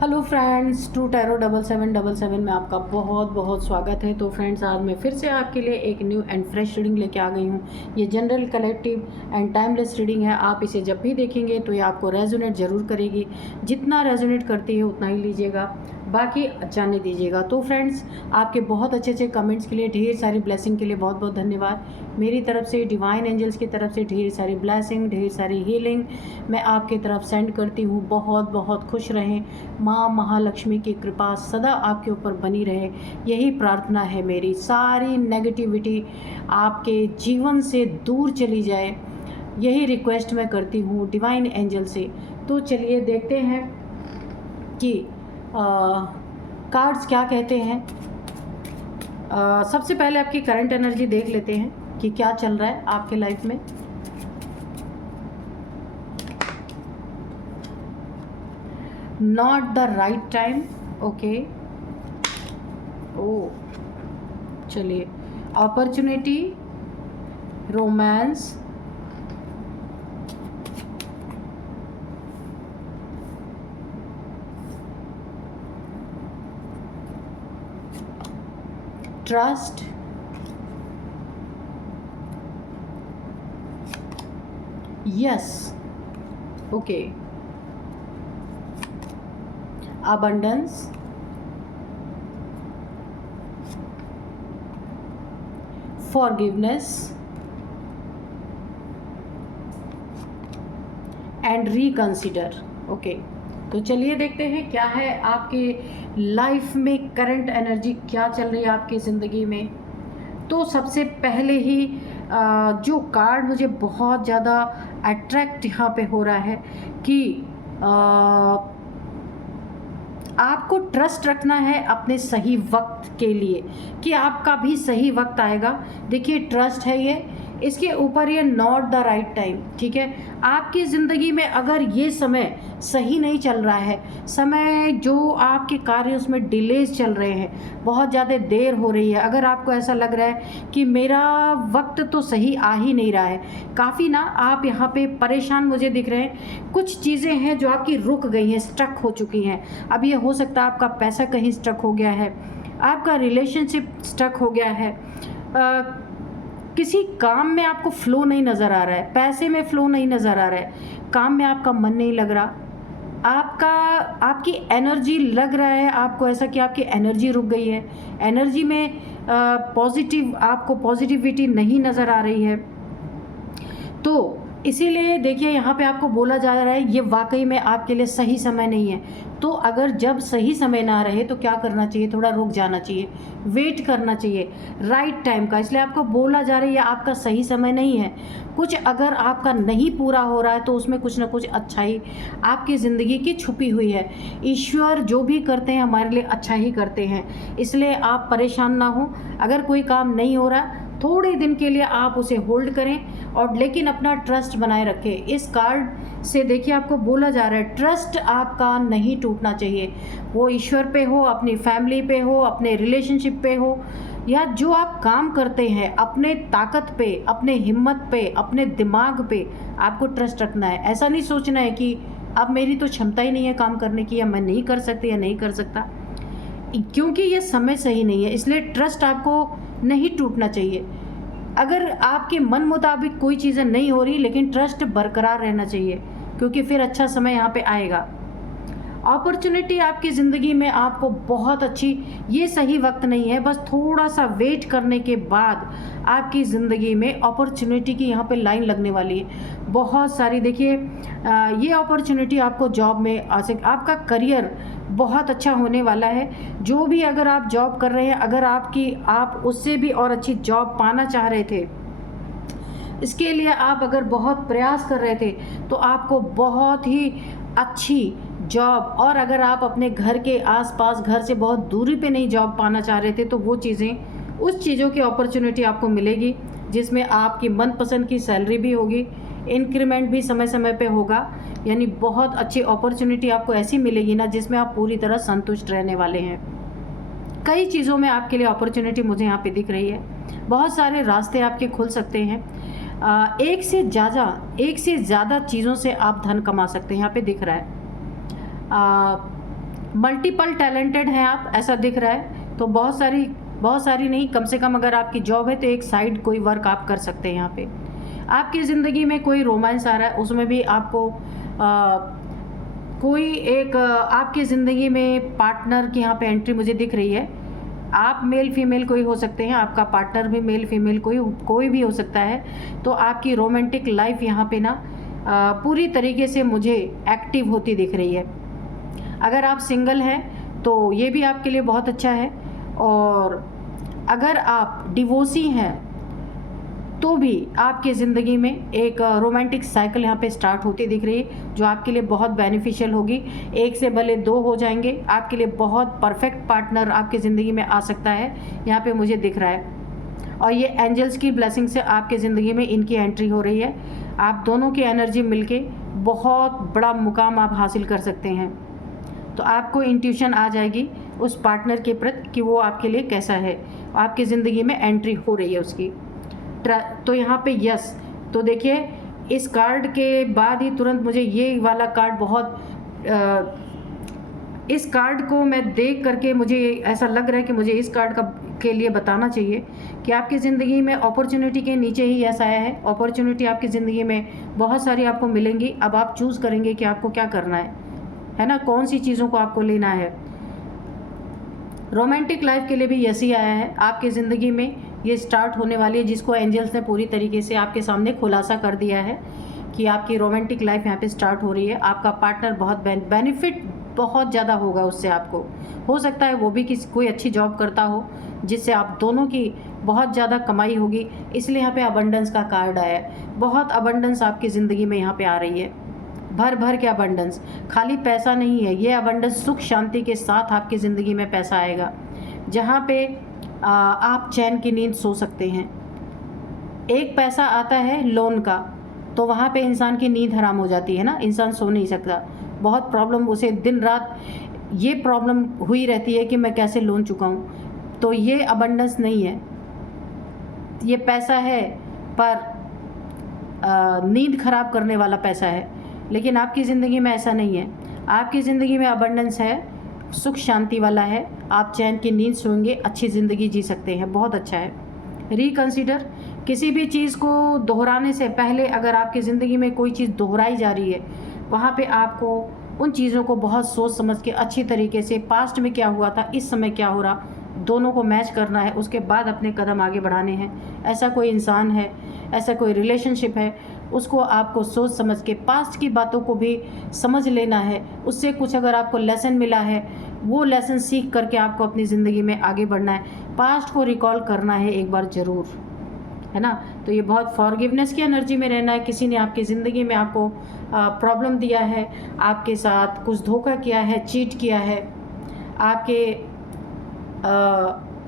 Hello friends, to tarot 7777 में आपका बहुत बहुत स्वागत है। तो फ्रेंड्स, आज मैं फिर से आपके लिए एक न्यू एंड फ्रेश रीडिंग लेके आ गई हूँ। ये general, collective and timeless reading है। आप इसे जब भी देखेंगे तो ये आपको रेजोनेट ज़रूर करेगी। जितना रेजोनेट करती है उतना ही लीजिएगा, बाकी जाने दीजिएगा। तो फ्रेंड्स, आपके बहुत अच्छे अच्छे कमेंट्स के लिए, ढेर सारी ब्लेसिंग के लिए बहुत बहुत धन्यवाद। मेरी तरफ से, डिवाइन एंजल्स की तरफ से ढेर सारी ब्लेसिंग, ढेर सारी हीलिंग मैं आपकी तरफ सेंड करती हूँ। बहुत बहुत खुश रहें। माँ महालक्ष्मी की कृपा सदा आपके ऊपर बनी रहे, यही प्रार्थना है मेरी। सारी नेगेटिविटी आपके जीवन से दूर चली जाए, यही रिक्वेस्ट मैं करती हूँ डिवाइन एंजल से। तो चलिए देखते हैं कि कार्ड्स क्या कहते हैं। सबसे पहले आपकी करंट एनर्जी देख लेते हैं कि क्या चल रहा है आपके लाइफ में। Not the right time, okay. ओ चलिए, opportunity, romance, trust, yes, okay, abundance, forgiveness and reconsider, okay. तो चलिए देखते हैं क्या है आपके लाइफ में करंट एनर्जी, क्या चल रही है आपकी ज़िंदगी में। तो सबसे पहले ही जो कार्ड मुझे बहुत ज़्यादा अट्रैक्ट यहाँ पे हो रहा है कि आपको ट्रस्ट रखना है अपने सही वक्त के लिए, कि आपका भी सही वक्त आएगा। देखिए, ट्रस्ट है ये, इसके ऊपर ये नॉट द राइट टाइम, ठीक है। आपकी ज़िंदगी में अगर ये समय सही नहीं चल रहा है, समय जो आपके कार्य उसमें डिलेज चल रहे हैं, बहुत ज़्यादा देर हो रही है, अगर आपको ऐसा लग रहा है कि मेरा वक्त तो सही आ ही नहीं रहा है, काफ़ी ना आप यहाँ पे परेशान मुझे दिख रहे हैं। कुछ चीज़ें हैं जो आपकी रुक गई हैं, स्ट्रक हो चुकी हैं। अब ये हो सकता है आपका पैसा कहीं स्ट्रक हो गया है, आपका रिलेशनशिप स्ट्रक हो गया है, किसी काम में आपको फ्लो नहीं नज़र आ रहा है, पैसे में फ्लो नहीं नज़र आ रहा है, काम में आपका मन नहीं लग रहा, आपकी एनर्जी लग रहा है आपको ऐसा कि आपकी एनर्जी रुक गई है, एनर्जी में आपको पॉजिटिविटी नहीं नज़र आ रही है। तो इसीलिए देखिए, यहाँ पे आपको बोला जा रहा है ये वाकई में आपके लिए सही समय नहीं है। तो अगर जब सही समय ना रहे तो क्या करना चाहिए, थोड़ा रुक जाना चाहिए, वेट करना चाहिए राइट टाइम का। इसलिए आपको बोला जा रहा है ये आपका सही समय नहीं है। कुछ अगर आपका नहीं पूरा हो रहा है तो उसमें कुछ ना कुछ अच्छाई आपकी ज़िंदगी की छुपी हुई है। ईश्वर जो भी करते हैं हमारे लिए अच्छा ही करते हैं, इसलिए आप परेशान ना हो। अगर कोई काम नहीं हो रहा, थोड़े दिन के लिए आप उसे होल्ड करें, और लेकिन अपना ट्रस्ट बनाए रखें। इस कार्ड से देखिए आपको बोला जा रहा है ट्रस्ट आपका नहीं टूटना चाहिए। वो ईश्वर पे हो, अपनी फैमिली पे हो, अपने रिलेशनशिप पे हो, या जो आप काम करते हैं अपने ताकत पे, अपने हिम्मत पे, अपने दिमाग पे आपको ट्रस्ट रखना है। ऐसा नहीं सोचना है कि अब मेरी तो क्षमता ही नहीं है काम करने की, या मैं नहीं कर सकती या नहीं कर सकता, क्योंकि ये समय सही नहीं है। इसलिए ट्रस्ट आपको नहीं टूटना चाहिए। अगर आपके मन मुताबिक कोई चीज़ें नहीं हो रही, लेकिन ट्रस्ट बरकरार रहना चाहिए, क्योंकि फिर अच्छा समय यहाँ पे आएगा। अपॉर्चुनिटी आपकी ज़िंदगी में आपको बहुत अच्छी, ये सही वक्त नहीं है, बस थोड़ा सा वेट करने के बाद आपकी ज़िंदगी में अपॉर्चुनिटी की यहाँ पे लाइन लगने वाली है बहुत सारी। देखिए, ये अपॉर्चुनिटी आपको जॉब में आपका करियर बहुत अच्छा होने वाला है। जो भी अगर आप जॉब कर रहे हैं, अगर आप उससे भी और अच्छी जॉब पाना चाह रहे थे, इसके लिए आप अगर बहुत प्रयास कर रहे थे, तो आपको बहुत ही अच्छी जॉब, और अगर आप अपने घर के आसपास, घर से बहुत दूरी पे नहीं जॉब पाना चाह रहे थे, तो वो चीज़ें, उस चीज़ों की अपॉर्चुनिटी आपको मिलेगी, जिसमें आपकी मनपसंद की सैलरी भी होगी, इंक्रीमेंट भी समय समय पे होगा। यानी बहुत अच्छी अपॉर्चुनिटी आपको ऐसी मिलेगी ना, जिसमें आप पूरी तरह संतुष्ट रहने वाले हैं। कई चीज़ों में आपके लिए अपॉर्चुनिटी मुझे यहाँ पे दिख रही है। बहुत सारे रास्ते आपके खुल सकते हैं। एक से ज़्यादा चीज़ों से आप धन कमा सकते हैं, यहाँ पे दिख रहा है। मल्टीपल टैलेंटेड हैं आप, ऐसा दिख रहा है। तो बहुत सारी नहीं, कम से कम अगर आपकी जॉब है तो एक साइड कोई वर्क आप कर सकते हैं यहाँ पे। आपकी ज़िंदगी में कोई रोमांस आ रहा है, उसमें भी आपको कोई एक आपकी ज़िंदगी में पार्टनर की यहाँ पे एंट्री मुझे दिख रही है। आप मेल फीमेल कोई हो सकते हैं, आपका पार्टनर भी मेल फीमेल कोई भी हो सकता है। तो आपकी रोमांटिक लाइफ यहाँ पे ना पूरी तरीके से मुझे एक्टिव होती दिख रही है। अगर आप सिंगल हैं तो ये भी आपके लिए बहुत अच्छा है, और अगर आप डिवोर्सी हैं तो भी आपकी ज़िंदगी में एक रोमांटिक साइकिल यहाँ पे स्टार्ट होती दिख रही है, जो आपके लिए बहुत बेनिफिशियल होगी। एक से भले दो हो जाएंगे, आपके लिए बहुत परफेक्ट पार्टनर आपकी ज़िंदगी में आ सकता है, यहाँ पे मुझे दिख रहा है। और ये एंजल्स की ब्लेसिंग से आपके ज़िंदगी में इनकी एंट्री हो रही है। आप दोनों की एनर्जी मिलके बहुत बड़ा मुकाम आप हासिल कर सकते हैं। तो आपको इंट्यूशन आ जाएगी उस पार्टनर के प्रति कि वो आपके लिए कैसा है, आपकी ज़िंदगी में एंट्री हो रही है उसकी। तो यहाँ पे यस, तो देखिए इस कार्ड के बाद ही तुरंत मुझे ये वाला कार्ड इस कार्ड को मैं देख करके मुझे ऐसा लग रहा है कि मुझे इस कार्ड के लिए बताना चाहिए कि आपकी ज़िंदगी में अपॉर्चुनिटी के नीचे ही ऐसा आया है। अपॉर्चुनिटी आपकी ज़िंदगी में बहुत सारी आपको मिलेंगी। अब आप चूज़ करेंगे कि आपको क्या करना है ना, कौन सी चीज़ों को आपको लेना है। रोमांटिक लाइफ के लिए भी यस ही आया है। आपकी ज़िंदगी में ये स्टार्ट होने वाली है, जिसको एंजल्स ने पूरी तरीके से आपके सामने खुलासा कर दिया है कि आपकी रोमांटिक लाइफ यहाँ पे स्टार्ट हो रही है। आपका पार्टनर बहुत बेनिफिट बहुत ज़्यादा होगा उससे। आपको हो सकता है वो भी कोई अच्छी जॉब करता हो, जिससे आप दोनों की बहुत ज़्यादा कमाई होगी। इसलिए यहाँ पे अबंडेंस का कार्ड आया है। बहुत अबंडेंस आपकी ज़िंदगी में यहाँ पे आ रही है, भर भर के अबंडेंस। खाली पैसा नहीं है, ये अबंडेंस सुख शांति के साथ आपकी ज़िंदगी में पैसा आएगा, जहाँ पे आप चैन की नींद सो सकते हैं। एक पैसा आता है लोन का, तो वहाँ पे इंसान की नींद हराम हो जाती है ना, इंसान सो नहीं सकता। बहुत प्रॉब्लम, उसे दिन रात ये प्रॉब्लम हुई रहती है कि मैं कैसे लोन चुकाऊं। तो ये अबंडेंस नहीं है, ये पैसा है पर नींद खराब करने वाला पैसा है। लेकिन आपकी ज़िंदगी में ऐसा नहीं है। आपकी ज़िंदगी में अबंडेंस है, सुख शांति वाला है। आप चैन की नींद सोएंगे, अच्छी ज़िंदगी जी सकते हैं, बहुत अच्छा है। रिकंसिडर, किसी भी चीज़ को दोहराने से पहले अगर आपकी ज़िंदगी में कोई चीज़ दोहराई जा रही है, वहाँ पे आपको उन चीज़ों को बहुत सोच समझ के अच्छी तरीके से, पास्ट में क्या हुआ था, इस समय क्या हो रहा, दोनों को मैच करना है। उसके बाद अपने कदम आगे बढ़ाने हैं। ऐसा कोई इंसान है, ऐसा कोई रिलेशनशिप है, उसको आपको सोच समझ के पास्ट की बातों को भी समझ लेना है। उससे कुछ अगर आपको लेसन मिला है, वो लेसन सीख करके आपको अपनी ज़िंदगी में आगे बढ़ना है। पास्ट को रिकॉल करना है एक बार ज़रूर, है ना। तो ये बहुत फॉरगिवनेस की एनर्जी में रहना है। किसी ने आपकी ज़िंदगी में आपको प्रॉब्लम दिया है, आपके साथ कुछ धोखा किया है, चीट किया है, आपके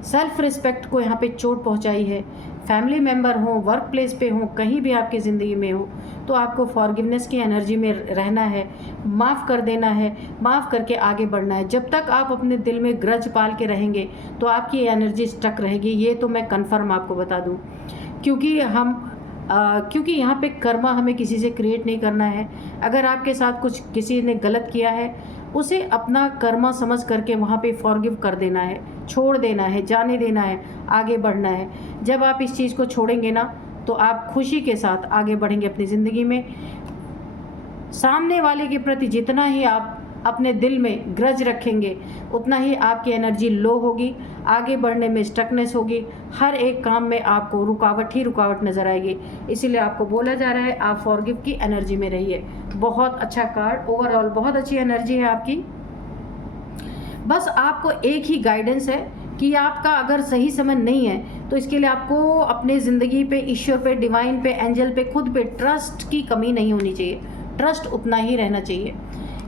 सेल्फ रिस्पेक्ट को यहाँ पे चोट पहुँचाई है, फैमिली मेम्बर हो, वर्क प्लेस पे हो, कहीं भी आपकी ज़िंदगी में हो, तो आपको फॉरगिवनेस की एनर्जी में रहना है, माफ़ कर देना है, माफ़ करके आगे बढ़ना है। जब तक आप अपने दिल में ग्रज पाल के रहेंगे तो आपकी एनर्जी स्टक रहेगी, ये तो मैं कन्फर्म आपको बता दूँ। क्योंकि यहाँ पे कर्मा हमें किसी से क्रिएट नहीं करना है। अगर आपके साथ कुछ किसी ने गलत किया है, उसे अपना कर्मा समझ करके वहाँ पे फॉरगिव कर देना है, छोड़ देना है, जाने देना है, आगे बढ़ना है। जब आप इस चीज़ को छोड़ेंगे ना, तो आप खुशी के साथ आगे बढ़ेंगे अपनी ज़िंदगी में। सामने वाले के प्रति जितना ही आप अपने दिल में ग्रज रखेंगे, उतना ही आपकी एनर्जी लो होगी, आगे बढ़ने में स्टकनेस होगी, हर एक काम में आपको रुकावट ही रुकावट नज़र आएगी। इसीलिए आपको बोला जा रहा है आप फॉरगिव की एनर्जी में रहिए। बहुत अच्छा कार्ड, ओवरऑल बहुत अच्छी एनर्जी है आपकी। बस आपको एक ही गाइडेंस है कि आपका अगर सही समय नहीं है, तो इसके लिए आपको अपने ज़िंदगी पे, ईश्वर पे, डिवाइन पे, एंजल पे, खुद पे ट्रस्ट की कमी नहीं होनी चाहिए। ट्रस्ट उतना ही रहना चाहिए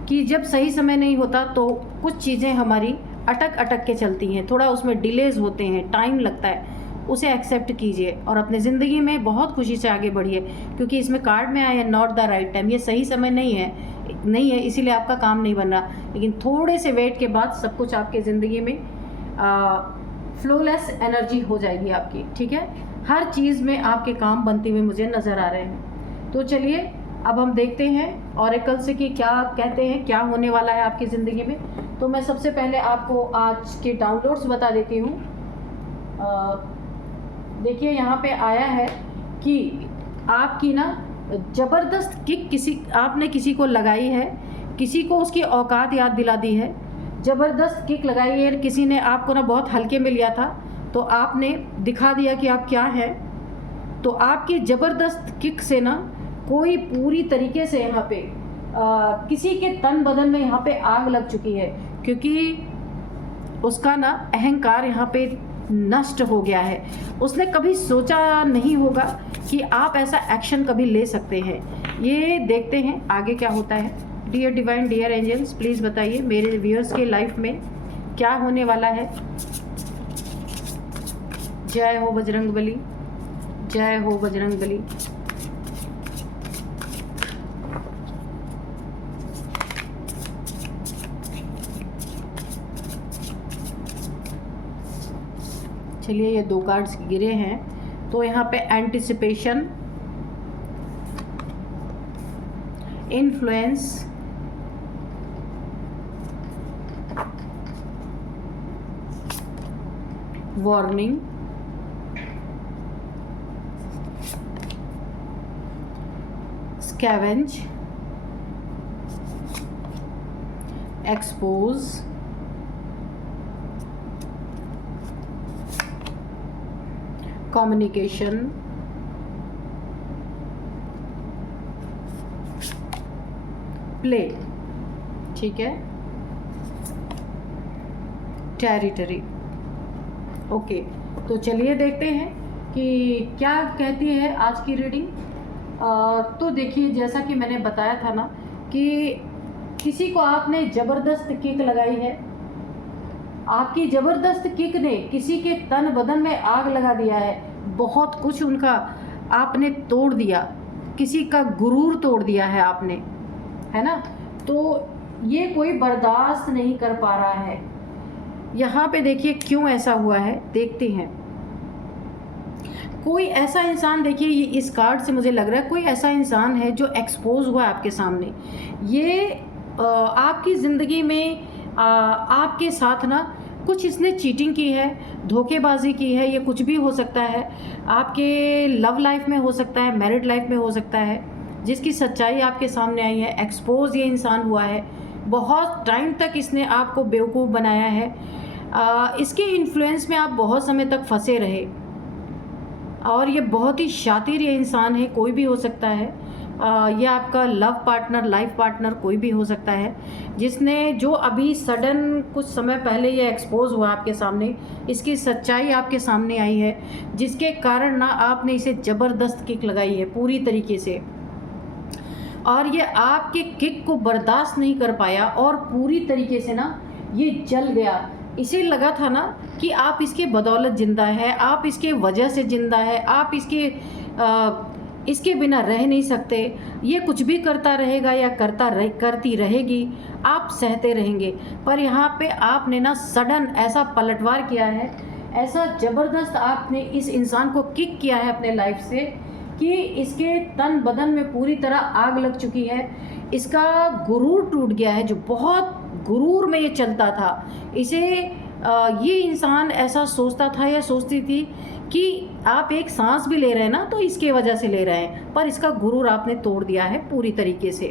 कि जब सही समय नहीं होता तो कुछ चीज़ें हमारी अटक के चलती हैं, थोड़ा उसमें डिलेज होते हैं, टाइम लगता है, उसे एक्सेप्ट कीजिए और अपने ज़िंदगी में बहुत खुशी से आगे बढ़िए। क्योंकि इसमें कार्ड में आया नॉट द राइट टाइम, ये सही समय नहीं है, इसीलिए आपका काम नहीं बन रहा। लेकिन थोड़े से वेट के बाद सब कुछ आपके ज़िंदगी में फ्लोलेस एनर्जी हो जाएगी आपकी, ठीक है। हर चीज़ में आपके काम बनते हुए मुझे नज़र आ रहे हैं। तो चलिए अब हम देखते हैं ऑरेकल से कि क्या कहते हैं, क्या होने वाला है आपकी ज़िंदगी में। तो मैं सबसे पहले आपको आज के डाउनलोड्स बता देती हूँ। देखिए यहाँ पे आया है कि आपकी ना ज़बरदस्त किक आपने किसी को लगाई है, किसी को उसकी औकात याद दिला दी है, ज़बरदस्त किक लगाई है। किसी ने आपको ना बहुत हल्के में लिया था, तो आपने दिखा दिया कि आप क्या हैं। तो आपकी ज़बरदस्त किक से ना कोई पूरी तरीके से यहाँ पे किसी के तन बदन में यहाँ पे आग लग चुकी है, क्योंकि उसका ना अहंकार यहाँ पे नष्ट हो गया है। उसने कभी सोचा नहीं होगा कि आप ऐसा एक्शन कभी ले सकते हैं। ये देखते हैं आगे क्या होता है। Dear divine, dear angels, please बताइए मेरे व्यूअर्स के लाइफ में क्या होने वाला है। जय हो बजरंगबली, जय हो बजरंगबली। चलिए, ये 2 कार्ड्स गिरे हैं, तो यहाँ पे anticipation, influence, warning, scavenge, expose, communication, play, ठीक है, टेरिटरी। ओके, तो चलिए देखते हैं कि क्या कहती है आज की रीडिंग। तो देखिए, जैसा कि मैंने बताया था ना कि किसी को आपने ज़बरदस्त किक लगाई है। आपकी ज़बरदस्त किक ने किसी के तन बदन में आग लगा दिया है। बहुत कुछ उनका आपने तोड़ दिया, किसी का गुरूर तोड़ दिया है आपने, है ना। तो ये कोई बर्दाश्त नहीं कर पा रहा है। यहाँ पे देखिए क्यों ऐसा हुआ है, देखते हैं। कोई ऐसा इंसान, देखिए ये इस कार्ड से मुझे लग रहा है कोई ऐसा इंसान है जो एक्सपोज हुआ है आपके सामने। ये आपकी ज़िंदगी में आपके साथ ना कुछ इसने चीटिंग की है, धोखेबाजी की है। ये कुछ भी हो सकता है, आपके लव लाइफ में हो सकता है, मैरिड लाइफ में हो सकता है, जिसकी सच्चाई आपके सामने आई है। एक्सपोज ये इंसान हुआ है। बहुत टाइम तक इसने आपको बेवकूफ़ बनाया है। इसके इन्फ्लुएंस में आप बहुत समय तक फंसे रहे, और ये बहुत ही शातिर ये इंसान है। कोई भी हो सकता है, ये आपका लव पार्टनर, लाइफ पार्टनर कोई भी हो सकता है, जिसने जो अभी सडन कुछ समय पहले ये एक्सपोज हुआ आपके सामने, इसकी सच्चाई आपके सामने आई है, जिसके कारण ना आपने इसे ज़बरदस्त किक लगाई है पूरी तरीके से, और ये आपके किक को बर्दाश्त नहीं कर पाया और पूरी तरीके से ना ये जल गया। इसे लगा था ना कि आप इसके बदौलत ज़िंदा है, आप इसके वजह से ज़िंदा है, आप इसके बिना रह नहीं सकते। ये कुछ भी करता रहेगा या करती रहेगी, आप सहते रहेंगे। पर यहाँ पे आपने ना सडन ऐसा पलटवार किया है, ऐसा ज़बरदस्त आपने इस इंसान को किक किया है अपने लाइफ से कि इसके तन बदन में पूरी तरह आग लग चुकी है। इसका गुरूर टूट गया है, जो बहुत गुरूर में ये चलता था। इसे ये इंसान ऐसा सोचता था या सोचती थी कि आप एक सांस भी ले रहे हैं ना तो इसके वजह से ले रहे हैं, पर इसका गुरूर आपने तोड़ दिया है पूरी तरीके से।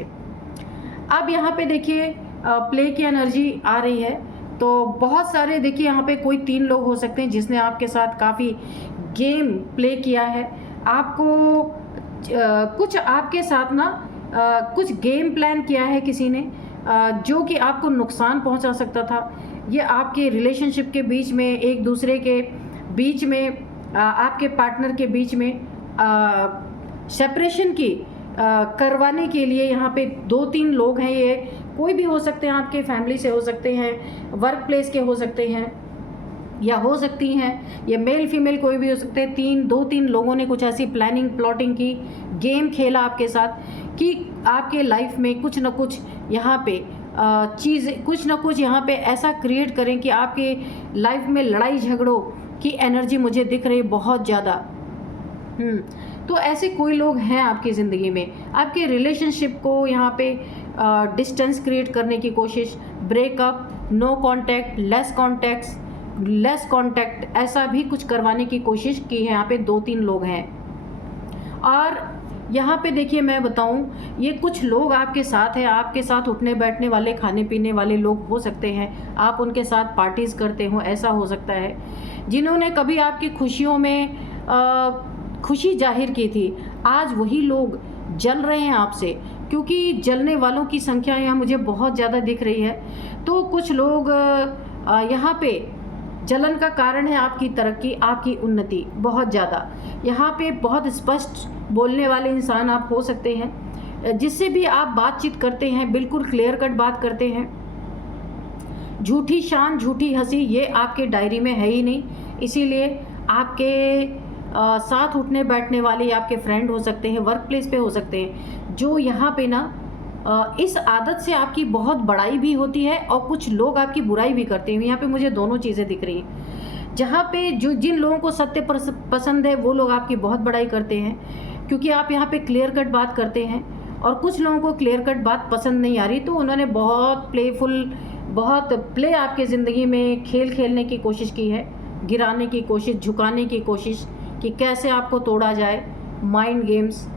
अब यहाँ पे देखिए प्ले की एनर्जी आ रही है, तो बहुत सारे देखिए यहाँ पे कोई 3 लोग हो सकते हैं जिसने आपके साथ काफ़ी गेम प्ले किया है। आपको कुछ आपके साथ ना कुछ गेम प्लान किया है किसी ने, जो कि आपको नुकसान पहुंचा सकता था। ये आपके रिलेशनशिप के बीच में, एक दूसरे के बीच में, आपके पार्टनर के बीच में सेपरेशन की करवाने के लिए यहाँ पे 2-3 लोग हैं। ये कोई भी हो सकते हैं, आपके फैमिली से हो सकते हैं, वर्क प्लेस के हो सकते हैं, या हो सकती हैं ये मेल फीमेल कोई भी हो सकते हैं। 2-3 लोगों ने कुछ ऐसी प्लानिंग प्लॉटिंग की, गेम खेला आपके साथ कि आपके लाइफ में कुछ ना कुछ यहाँ पे कुछ ना कुछ यहाँ पे ऐसा क्रिएट करें कि आपके लाइफ में लड़ाई झगड़ों की एनर्जी मुझे दिख रही है बहुत ज़्यादा। तो ऐसे कोई लोग हैं आपकी ज़िंदगी में, आपके रिलेशनशिप को यहाँ पे डिस्टेंस क्रिएट करने की कोशिश, breakup, no contact, less contact, ऐसा भी कुछ करवाने की कोशिश की है। यहाँ पे 2-3 लोग हैं। और यहाँ पे देखिए मैं बताऊँ, ये कुछ लोग आपके साथ हैं, आपके साथ उठने बैठने वाले, खाने पीने वाले लोग हो सकते हैं, आप उनके साथ पार्टीज़ करते हो, ऐसा हो सकता है। जिन्होंने कभी आपकी खुशियों में खुशी जाहिर की थी, आज वही लोग जल रहे हैं आपसे, क्योंकि जलने वालों की संख्या यहाँ मुझे बहुत ज़्यादा दिख रही है। तो कुछ लोग यहाँ पे जलन का कारण है आपकी तरक्की, आपकी उन्नति बहुत ज़्यादा। यहाँ पे बहुत स्पष्ट बोलने वाले इंसान आप हो सकते हैं, जिससे भी आप बातचीत करते हैं बिल्कुल क्लियर कट बात करते हैं। झूठी शान, झूठी हंसी ये आपके डायरी में है ही नहीं, इसीलिए आपके साथ उठने बैठने वाले आपके फ्रेंड हो सकते हैं, वर्क प्लेस पे हो सकते हैं, जो यहाँ पे ना इस आदत से आपकी बहुत बड़ाई भी होती है और कुछ लोग आपकी बुराई भी करते हैं। यहाँ पे मुझे दोनों चीज़ें दिख रही हैं। जहाँ पे जिन लोगों को सत्य पसंद है वो लोग आपकी बहुत बड़ाई करते हैं, क्योंकि आप यहाँ पे क्लियर कट बात करते हैं। और कुछ लोगों को क्लियर कट बात पसंद नहीं आ रही, तो उन्होंने बहुत प्ले आपके ज़िंदगी में खेलने की कोशिश की है, गिराने की कोशिश, झुकाने की कोशिश कि कैसे आपको तोड़ा जाए, माइंड गेम्स,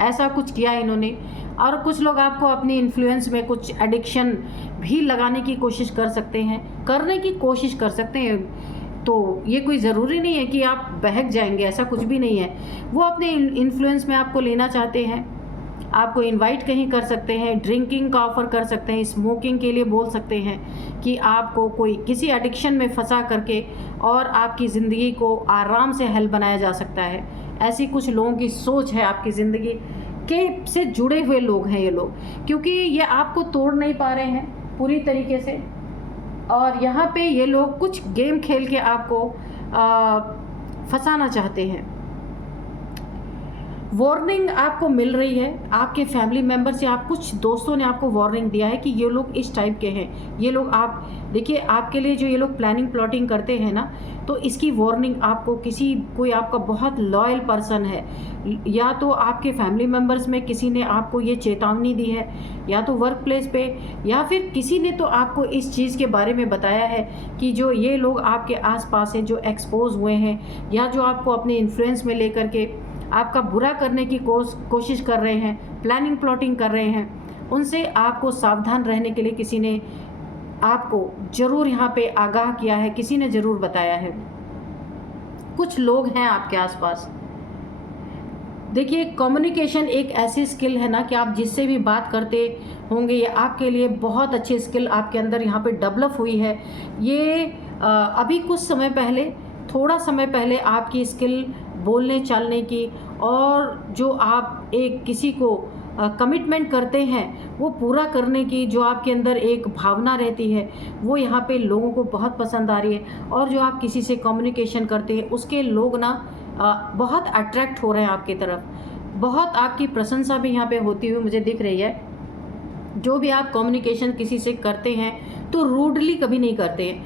ऐसा कुछ किया इन्होंने। और कुछ लोग आपको अपनी इन्फ्लुएंस में कुछ एडिक्शन भी लगाने की कोशिश कर सकते हैं, करने की कोशिश कर सकते हैं। तो ये कोई ज़रूरी नहीं है कि आप बहक जाएंगे, ऐसा कुछ भी नहीं है। वो अपने इन्फ्लुएंस में आपको लेना चाहते हैं, आपको इनवाइट कहीं कर सकते हैं, ड्रिंकिंग का ऑफ़र कर सकते हैं, स्मोकिंग के लिए बोल सकते हैं कि आपको कोई किसी एडिक्शन में फंसा करके और आपकी ज़िंदगी को आराम से हल बनाया जा सकता है। ऐसी कुछ लोगों की सोच है, आपकी ज़िंदगी के से जुड़े हुए लोग हैं ये लोग, क्योंकि ये आपको तोड़ नहीं पा रहे हैं पूरी तरीके से। और यहाँ पे ये लोग कुछ गेम खेल के आपको फंसाना चाहते हैं। वार्निंग आपको मिल रही है आपके फैमिली मेम्बर से, आप कुछ दोस्तों ने आपको वार्निंग दिया है कि ये लोग इस टाइप के हैं। ये लोग आप देखिए, आपके लिए जो ये लोग प्लानिंग प्लॉटिंग करते हैं ना, तो इसकी वार्निंग आपको कोई आपका बहुत लॉयल पर्सन है, या तो आपके फैमिली मेम्बर्स में किसी ने आपको ये चेतावनी दी है, या तो वर्क प्लेस पे, या फिर किसी ने तो आपको इस चीज़ के बारे में बताया है कि जो ये लोग आपके आसपास हैं, जो एक्सपोज हुए हैं, या जो आपको अपने इन्फ्लुएंस में लेकर के आपका बुरा करने की कोशिश कर रहे हैं, प्लानिंग प्लॉटिंग कर रहे हैं, उनसे आपको सावधान रहने के लिए किसी ने आपको ज़रूर यहाँ पे आगाह किया है, किसी ने ज़रूर बताया है। कुछ लोग हैं आपके आसपास। देखिए, कम्युनिकेशन एक ऐसी स्किल है ना कि आप जिससे भी बात करते होंगे, ये आपके लिए बहुत अच्छी स्किल आपके अंदर यहाँ पे डेवलप हुई है। ये अभी कुछ समय पहले, थोड़ा समय पहले आपकी स्किल बोलने चालने की, और जो आप एक किसी को कमिटमेंट करते हैं वो पूरा करने की जो आपके अंदर एक भावना रहती है, वो यहाँ पे लोगों को बहुत पसंद आ रही है। और जो आप किसी से कम्युनिकेशन करते हैं उसके लोग ना बहुत अट्रैक्ट हो रहे हैं आपकी तरफ, बहुत आपकी प्रशंसा भी यहाँ पे होती हुई मुझे दिख रही है। जो भी आप कम्युनिकेशन किसी से करते हैं तो रूडली कभी नहीं करते हैं।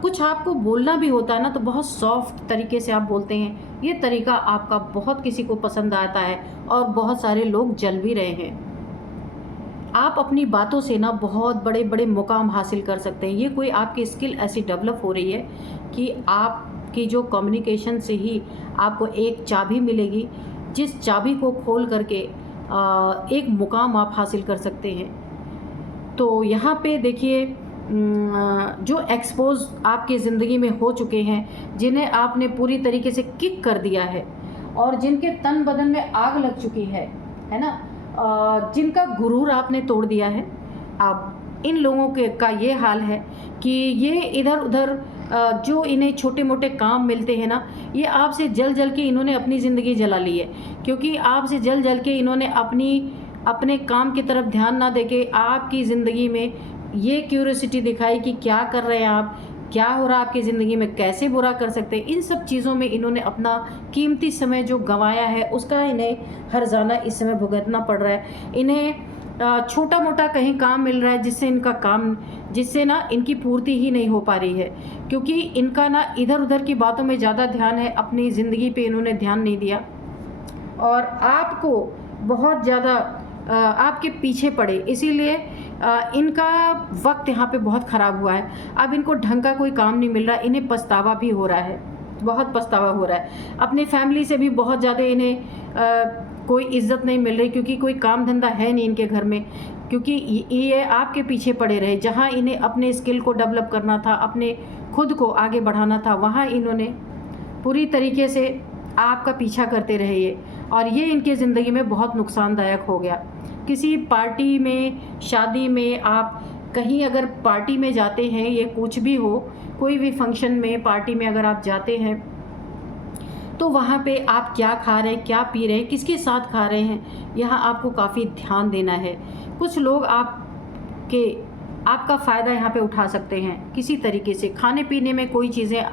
कुछ आपको बोलना भी होता है ना, तो बहुत सॉफ्ट तरीके से आप बोलते हैं। ये तरीका आपका बहुत किसी को पसंद आता है और बहुत सारे लोग जल भी रहे हैं। आप अपनी बातों से ना बहुत बड़े बड़े मुकाम हासिल कर सकते हैं। ये कोई आपकी स्किल ऐसी डेवलप हो रही है कि आपकी जो कम्युनिकेशन से ही आपको एक चाबी मिलेगी, जिस चाबी को खोल करके एक मुकाम आप हासिल कर सकते हैं। तो यहाँ पे देखिए, जो एक्सपोज आपकी ज़िंदगी में हो चुके हैं, जिन्हें आपने पूरी तरीके से किक कर दिया है और जिनके तन बदन में आग लग चुकी है ना, जिनका गुरूर आपने तोड़ दिया है, अब इन लोगों का ये हाल है कि ये इधर उधर जो इन्हें छोटे मोटे काम मिलते हैं ना, ये आपसे जल के इन्होंने अपनी ज़िंदगी जला ली है। क्योंकि आपसे जल के इन्होंने अपने काम की तरफ ध्यान ना देके आपकी ज़िंदगी में ये क्यूरियोसिटी दिखाई कि क्या कर रहे हैं आप, क्या हो रहा है आपकी ज़िंदगी में, कैसे बुरा कर सकते हैं। इन सब चीज़ों में इन्होंने अपना कीमती समय जो गंवाया है उसका इन्हें हर्जाना इस समय भुगतना पड़ रहा है। इन्हें छोटा मोटा कहीं काम मिल रहा है जिससे ना इनकी पूर्ति ही नहीं हो पा रही है, क्योंकि इनका ना इधर उधर की बातों में ज़्यादा ध्यान है, अपनी ज़िंदगी पे इन्होंने ध्यान नहीं दिया और आपको बहुत ज़्यादा आपके पीछे पड़े, इसीलिए इनका वक्त यहाँ पे बहुत ख़राब हुआ है। अब इनको ढंग का कोई काम नहीं मिल रहा, इन्हें पछतावा भी हो रहा है, बहुत पछतावा हो रहा है। अपनी फैमिली से भी बहुत ज़्यादा इन्हें कोई इज्जत नहीं मिल रही, क्योंकि कोई काम धंधा है नहीं इनके घर में, क्योंकि ये आपके पीछे पड़े रहे। जहाँ इन्हें अपने स्किल को डेवलप करना था, अपने खुद को आगे बढ़ाना था, वहाँ इन्होंने पूरी तरीके से आपका पीछा करते रहे ये, और ये इनके ज़िंदगी में बहुत नुकसानदायक हो गया। किसी पार्टी में, शादी में, आप कहीं अगर पार्टी में जाते हैं, ये कुछ भी हो, कोई भी फंक्शन में, पार्टी में अगर आप जाते हैं तो वहाँ पे आप क्या खा रहे हैं, क्या पी रहे हैं, किसके साथ खा रहे हैं, यहाँ आपको काफ़ी ध्यान देना है। कुछ लोग आपका फ़ायदा यहाँ पे उठा सकते हैं किसी तरीके से, खाने पीने में कोई चीज़ें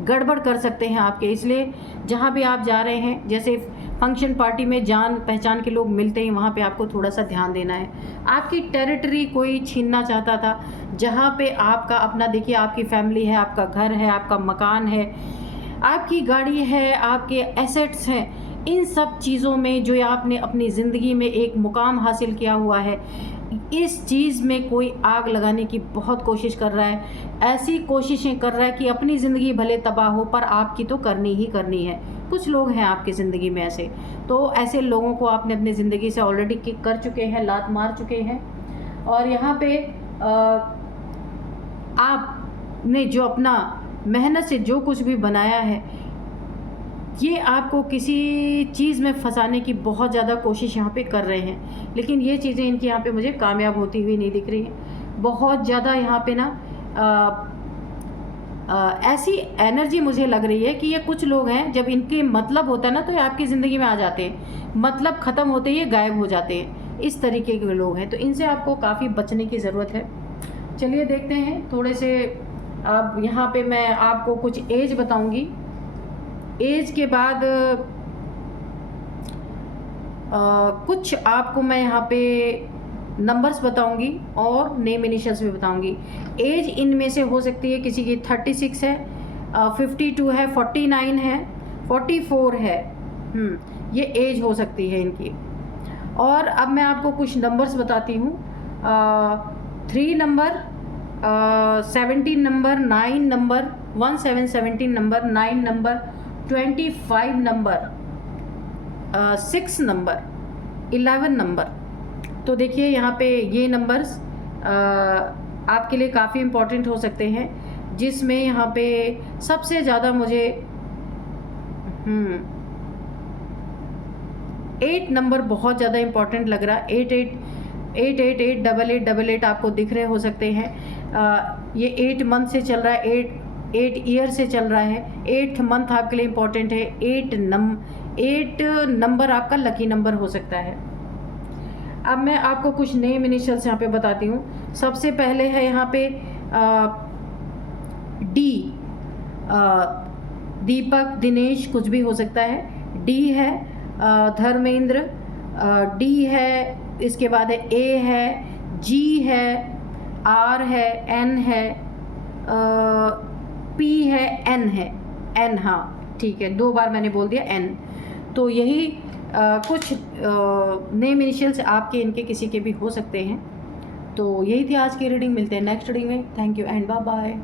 गड़बड़ कर सकते हैं आपके, इसलिए जहाँ भी आप जा रहे हैं, जैसे फंक्शन पार्टी में जान पहचान के लोग मिलते हैं, वहाँ पे आपको थोड़ा सा ध्यान देना है। आपकी टेरिटरी कोई छीनना चाहता था, जहाँ पे आपका अपना, देखिए आपकी फैमिली है, आपका घर है, आपका मकान है, आपकी गाड़ी है, आपके एसेट्स हैं, इन सब चीज़ों में जो आपने अपनी ज़िंदगी में एक मुकाम हासिल किया हुआ है, इस चीज़ में कोई आग लगाने की बहुत कोशिश कर रहा है। ऐसी कोशिशें कर रहा है कि अपनी ज़िंदगी भले तबाह हो, पर आपकी तो करनी ही करनी है। कुछ लोग हैं आपकी ज़िंदगी में ऐसे, तो ऐसे लोगों को आपने अपनी ज़िंदगी से ऑलरेडी किक कर चुके हैं, लात मार चुके हैं। और यहाँ पे आपने जो अपना मेहनत से जो कुछ भी बनाया है, ये आपको किसी चीज़ में फंसाने की बहुत ज़्यादा कोशिश यहाँ पे कर रहे हैं, लेकिन ये चीज़ें इनकी यहाँ पे मुझे कामयाब होती हुई नहीं दिख रही हैं। बहुत ज़्यादा यहाँ पे ना ऐसी एनर्जी मुझे लग रही है कि ये कुछ लोग हैं, जब इनके मतलब होता है ना तो ये आपकी ज़िंदगी में आ जाते हैं, मतलब ख़त्म होते ही ये गायब हो जाते हैं। इस तरीके के लोग हैं, तो इनसे आपको काफ़ी बचने की ज़रूरत है। चलिए देखते हैं थोड़े से। अब यहाँ पे मैं आपको कुछ एज बताऊंगी, एज के बाद कुछ आपको मैं यहाँ पे नंबर्स बताऊंगी और नेम इनिशियल्स भी बताऊंगी। एज इनमें से हो सकती है किसी की 36 है, 52 है, 49 है, 44 है, ये एज हो सकती है इनकी। और अब मैं आपको कुछ नंबर्स बताती हूँ। 3 number, 17 number, 9 number, 17 number, 9 number, 25 number, 6 number, 11 number. तो देखिए यहाँ पे ये नंबर्स आपके लिए काफ़ी इम्पोर्टेंट हो सकते हैं, जिसमें यहाँ पे सबसे ज़्यादा मुझे 8 नंबर बहुत ज़्यादा इम्पोर्टेंट लग रहा है। 8888888 आपको दिख रहे हो सकते हैं। ये 8 मंथ से चल रहा है, 8 ईयर से चल रहा है। 8th मंथ आपके लिए इम्पोर्टेंट है। 8 नंबर आपका लकी नंबर हो सकता है। अब मैं आपको कुछ नेम इनिशियल्स यहाँ पे बताती हूँ। सबसे पहले है यहाँ पे डी, दीपक, दिनेश, कुछ भी हो सकता है। डी है धर्मेंद्र, डी है, इसके बाद है ए है, जी है, आर है, एन है, पी है, एन है। एन, हाँ ठीक है, 2 बार मैंने बोल दिया एन। तो यही कुछ नेम इनिशियल्स आपके, इनके, किसी के भी हो सकते हैं। तो यही थी आज की रीडिंग। मिलते हैं नेक्स्ट रीडिंग में। Thank you and bye bye.